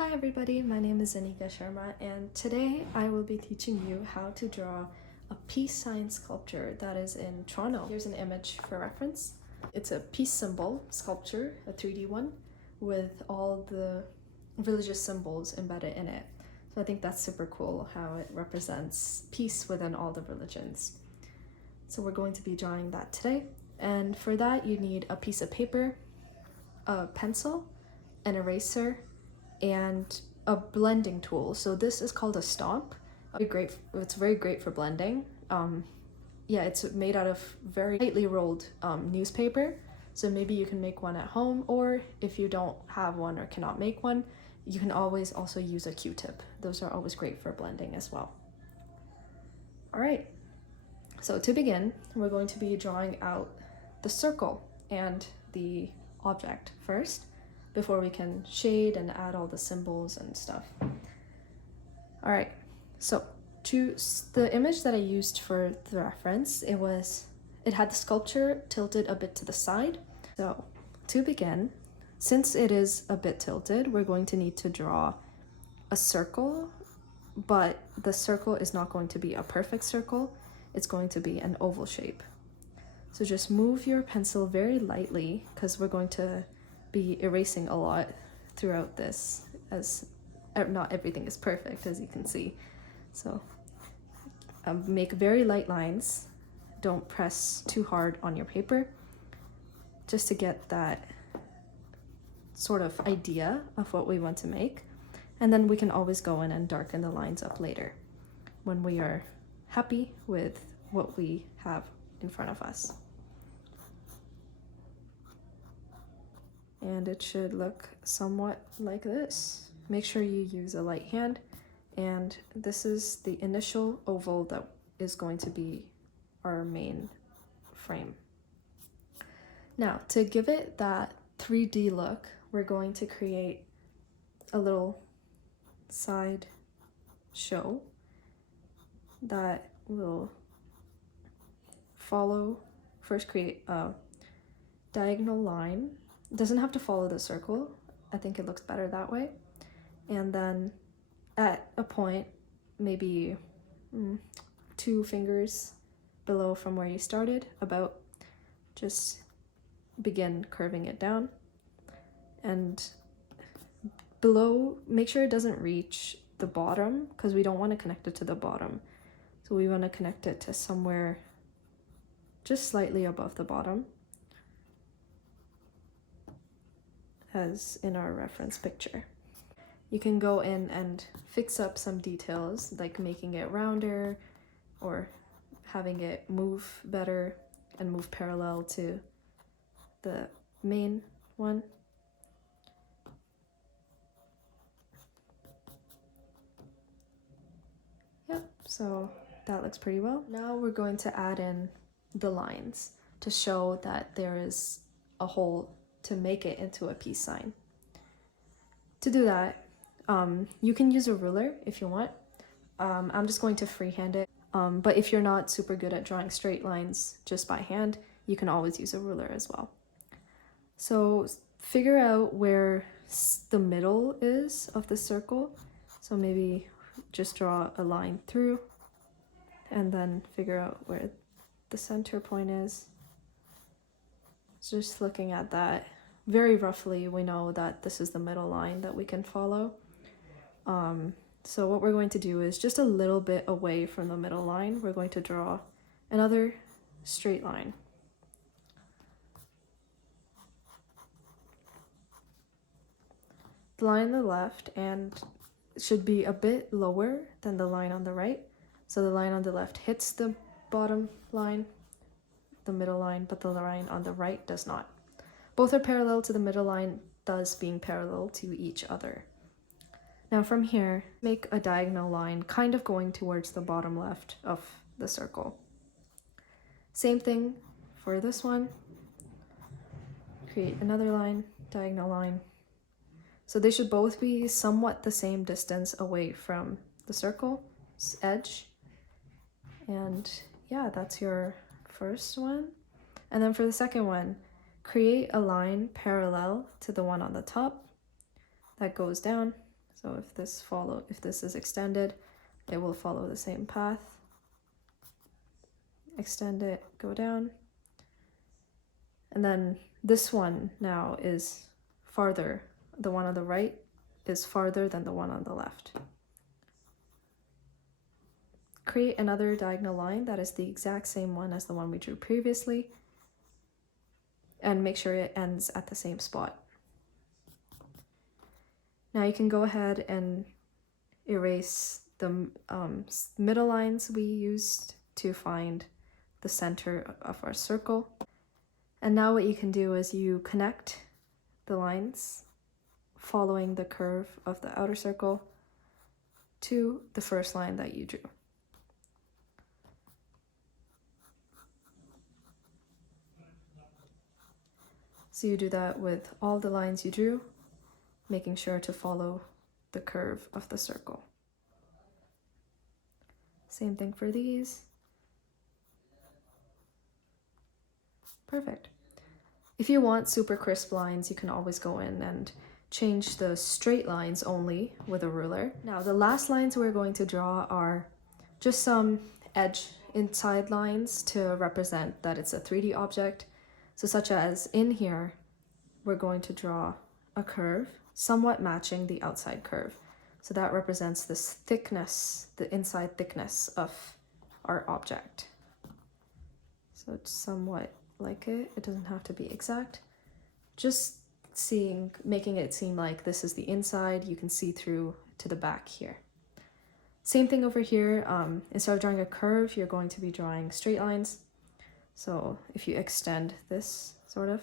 Hi everybody, my name is Anika Sharma and today I will be teaching you how to draw a peace sign sculpture that is in Toronto. Here's an image for reference. It's a peace symbol sculpture, a 3D one, with all the religious symbols embedded in it. So I think that's super cool how it represents peace within all the religions. So we're going to be drawing that today. And for that you need a piece of paper, a pencil, an eraser, and a blending tool. So this is called a stomp. It's very great for blending. Yeah, it's made out of very tightly rolled newspaper. So maybe you can make one at home, or if you don't have one or cannot make one, you can always also use a Q-tip. Those are always great for blending as well. All right, so to begin, we're going to be drawing out the circle and the object first, before we can shade and add all the symbols and stuff. All right, so the image that I used for the reference, it had the sculpture tilted a bit to the side. So to begin, since it is a bit tilted, we're going to need to draw a circle, but the circle is not going to be a perfect circle. It's going to be an oval shape. So just move your pencil very lightly, because we're going to be erasing a lot throughout this, as not everything is perfect, as you can see. So make very light lines. Don't press too hard on your paper, just to get that sort of idea of what we want to make. And then we can always go in and darken the lines up later when we are happy with what we have in front of us. And it should look somewhat like this. Make sure you use a light hand, and this is the initial oval that is going to be our main frame. Now, to give it that 3D look, we're going to create a little side show that will create a diagonal line. It doesn't have to follow the circle. I think it looks better that way. And then at a point, maybe 2 fingers below from where you started, just begin curving it down. And below, make sure it doesn't reach the bottom, because we don't want to connect it to the bottom. So we want to connect it to somewhere just slightly above the bottom, as in our reference picture. You can go in and fix up some details, like making it rounder or having it move better and move parallel to the main one. Yep, so that looks pretty well. Now we're going to add in the lines to show that there is a hole to make it into a peace sign. To do that, you can use a ruler if you want. I'm just going to freehand it, but if you're not super good at drawing straight lines just by hand, you can always use a ruler as well. So figure out where the middle is of the circle. So maybe just draw a line through and then figure out where the center point is. So just looking at that, very roughly, we know that this is the middle line that we can follow. So what we're going to do is just a little bit away from the middle line, we're going to draw another straight line. The line on the left and should be a bit lower than the line on the right. So the line on the left hits the bottom line, the middle line, but the line on the right does not. Both are parallel to the middle line, thus being parallel to each other. Now from here, make a diagonal line kind of going towards the bottom left of the circle. Same thing for this one. Create another line, diagonal line. So they should both be somewhat the same distance away from the circle's edge. And yeah, that's your first one. And then for the second one, create a line parallel to the one on the top that goes down So if this is extended, it will follow the same path. Extend it, go down. And then this one now is farther. The one on the right is farther than the one on the left. Create another diagonal line that is the exact same one as the one we drew previously, and make sure it ends at the same spot. Now you can go ahead and erase the middle lines we used to find the center of our circle. And now what you can do is you connect the lines following the curve of the outer circle to the first line that you drew. So you do that with all the lines you drew, making sure to follow the curve of the circle. Same thing for these. Perfect. If you want super crisp lines, you can always go in and change the straight lines only with a ruler. Now the last lines we're going to draw are just some edge inside lines to represent that it's a 3D object. So such as in here, we're going to draw a curve somewhat matching the outside curve. So that represents this thickness, the inside thickness of our object. So it's somewhat like it doesn't have to be exact. Just making it seem like this is the inside, you can see through to the back here. Same thing over here. Instead of drawing a curve, you're going to be drawing straight lines. So if you extend this sort of,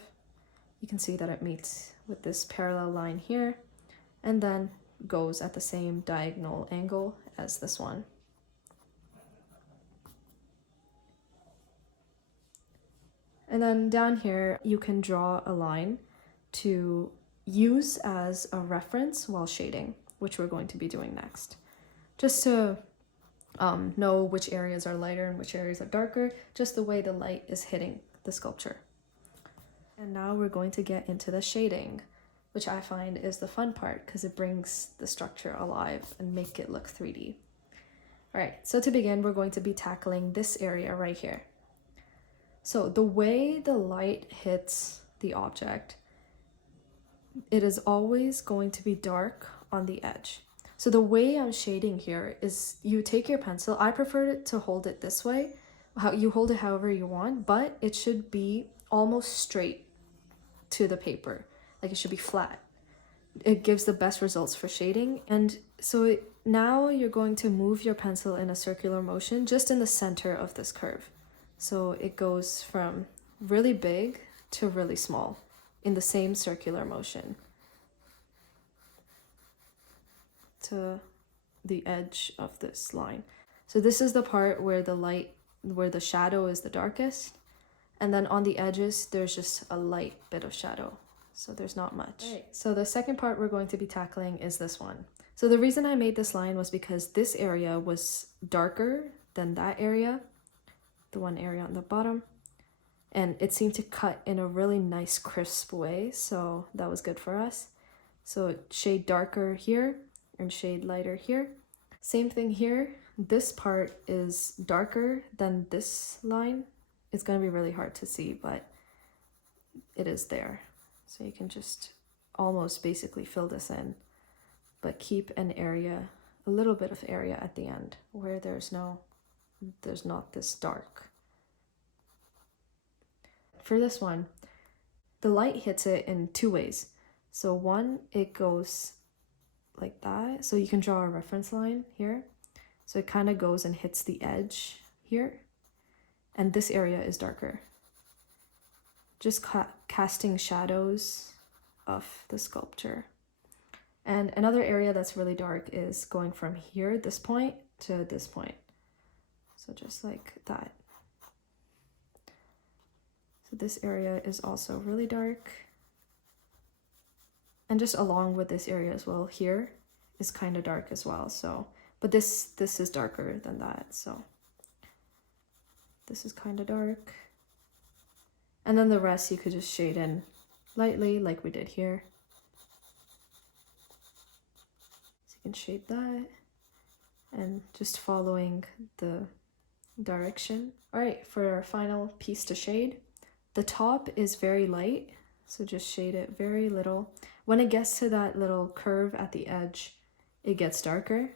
you can see that it meets with this parallel line here and then goes at the same diagonal angle as this one. And then down here, you can draw a line to use as a reference while shading, which we're going to be doing next. Just to know which areas are lighter and which areas are darker, just the way the light is hitting the sculpture. And now we're going to get into the shading, which I find is the fun part because it brings the structure alive and make it look 3D. All right, so to begin, we're going to be tackling this area right here. So the way the light hits the object, it is always going to be dark on the edge. So the way I'm shading here is you take your pencil. I prefer to hold it this way. You hold it however you want, but it should be almost straight to the paper. Like it should be flat. It gives the best results for shading. And so now you're going to move your pencil in a circular motion just in the center of this curve. So it goes from really big to really small in the same circular motion to the edge of this line. So this is the part where the shadow is the darkest. And then on the edges, there's just a light bit of shadow. So there's not much. Right. So the second part we're going to be tackling is this one. So the reason I made this line was because this area was darker than that area, the one area on the bottom, and it seemed to cut in a really nice crisp way, so that was good for us. So shade darker here and shade lighter here. Same thing here. This part is darker than this line. It's going to be really hard to see, but it is there. So you can just almost basically fill this in, but keep an area, a little bit of area at the end where there's not this dark. For this one, the light hits it in two ways. So one, it goes like that. So you can draw a reference line here. So it kind of goes and hits the edge here. And this area is darker. Just casting shadows of the sculpture. And another area that's really dark is going from here, this point, to this point. So just like that. So this area is also really dark. And just along with this area as well, here is kind of dark as well. So, but this is darker than that. So this is kind of dark. And then the rest you could just shade in lightly like we did here. can shade that and just following the direction. All right, for our final piece to shade, the top is very light, so just shade it very little. When it gets to that little curve at the edge, it gets darker,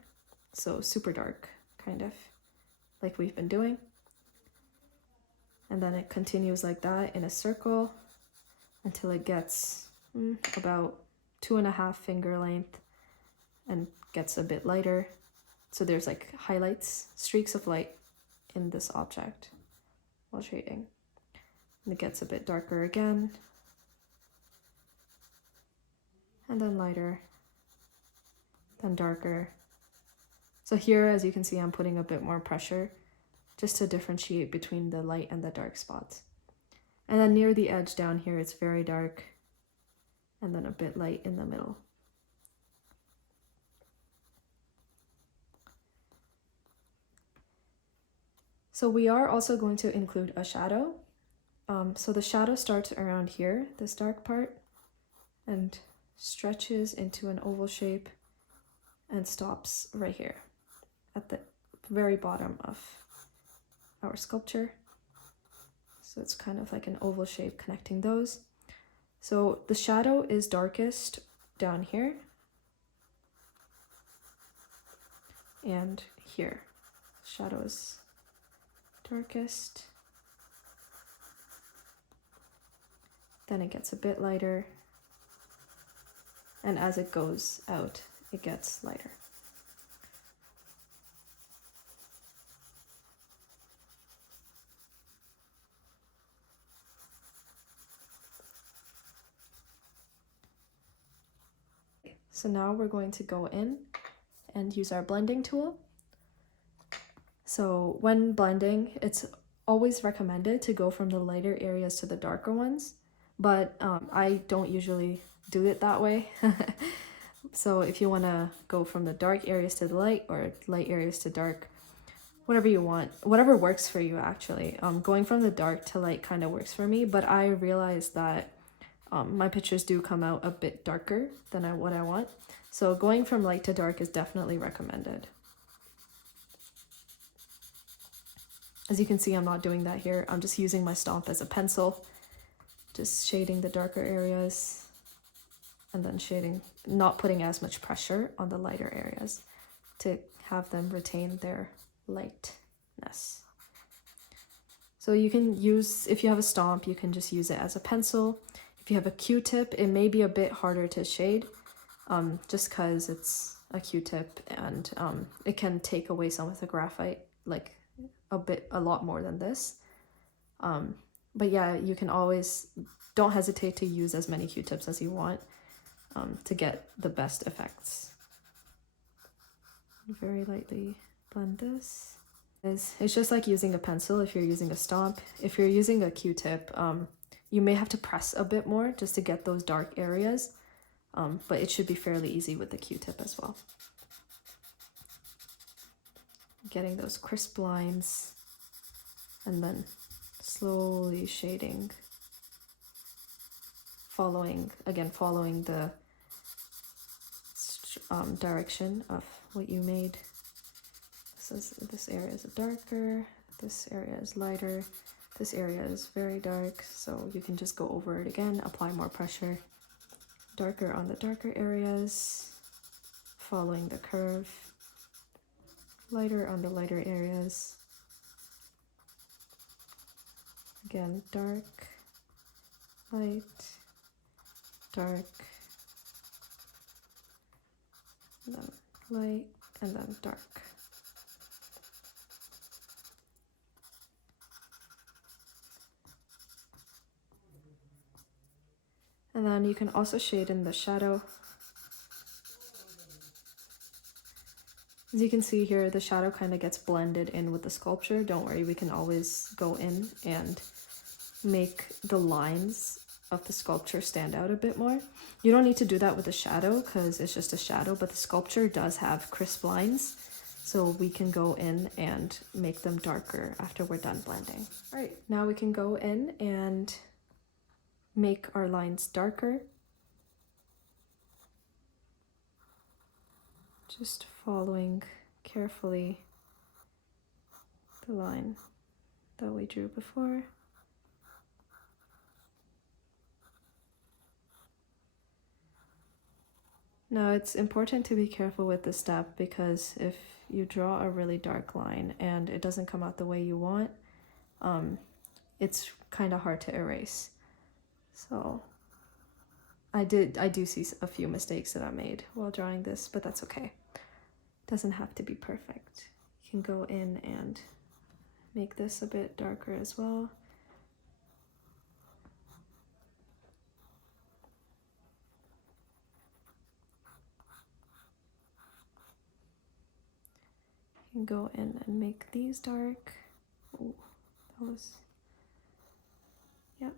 so super dark, kind of like we've been doing. And then it continues like that in a circle until it gets about 2.5 finger length and gets a bit lighter. So there's like highlights, streaks of light in this object while shading. And it gets a bit darker again. And then lighter, then darker. So here, as you can see, I'm putting a bit more pressure just to differentiate between the light and the dark spots. And then near the edge down here, it's very dark and then a bit light in the middle. So we are also going to include a shadow. So the shadow starts around here, this dark part, and stretches into an oval shape and stops right here at the very bottom of our sculpture. So it's kind of like an oval shape connecting those. So the shadow is darkest down here and here. Shadow is darkest. Then it gets a bit lighter. And as it goes out, it gets lighter. So now we're going to go in and use our blending tool. So when blending, it's always recommended to go from the lighter areas to the darker ones, but I don't usually do it that way. So if you want to go from the dark areas to the light or light areas to dark, whatever you want, whatever works for you actually. Going from the dark to light kind of works for me, but I realized that my pictures do come out a bit darker than what I want. So going from light to dark is definitely recommended. As you can see, I'm not doing that here. I'm just using my stomp as a pencil, just shading the darker areas and then shading, not putting as much pressure on the lighter areas to have them retain their lightness. So you can use, if you have a stomp, you can just use it as a pencil. If you have a Q-tip, it may be a bit harder to shade, just because it's a Q-tip and it can take away some of the graphite, like a lot more than this. But yeah, you can always, don't hesitate to use as many Q-tips as you want to get the best effects. Very lightly blend this. It's just like using a pencil if you're using a stomp. If you're using a Q-tip, you may have to press a bit more just to get those dark areas, but it should be fairly easy with the Q-tip as well. Getting those crisp lines and then slowly shading, following the direction of what you made. This area is darker, this area is lighter, this area is very dark, so you can just go over it again, apply more pressure. Darker on the darker areas, following the curve. Lighter on the lighter areas. Again, dark, light, dark, and then light, and then dark. And then you can also shade in the shadow. As you can see here, the shadow kind of gets blended in with the sculpture. Don't worry, we can always go in and make the lines of the sculpture stand out a bit more. You don't need to do that with the shadow because it's just a shadow, but the sculpture does have crisp lines, so we can go in and make them darker after we're done blending. All right, now we can go in and make our lines darker. Just following carefully the line that we drew before. Now it's important to be careful with this step because if you draw a really dark line and it doesn't come out the way you want, it's kind of hard to erase. So I do see a few mistakes that I made while drawing this, but that's okay. It doesn't have to be perfect. You can go in and make this a bit darker as well. You can go in and make these dark. Oh, that was, yep.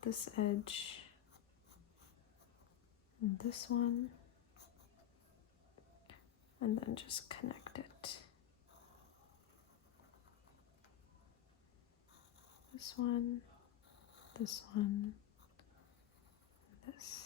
This edge, and this one, and then just connect it. This one, this, this.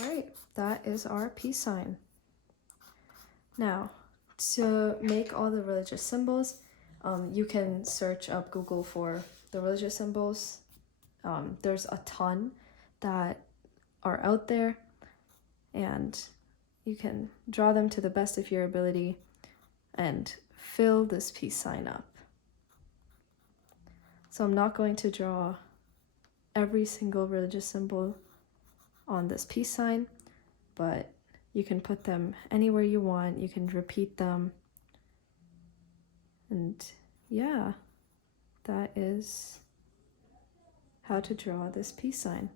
Alright, that is our peace sign. Now, to make all the religious symbols, you can search up Google for the religious symbols. There's a ton that are out there, and you can draw them to the best of your ability and fill this peace sign up. So I'm not going to draw every single religious symbol on this peace sign, but you can put them anywhere you want. You can repeat them. And yeah, that is how to draw this peace sign.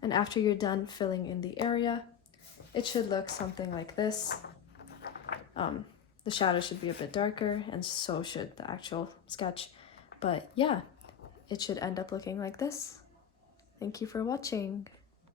And after you're done filling in the area, it should look something like this. The shadow should be a bit darker, and so should the actual sketch. But yeah, it should end up looking like this. Thank you for watching.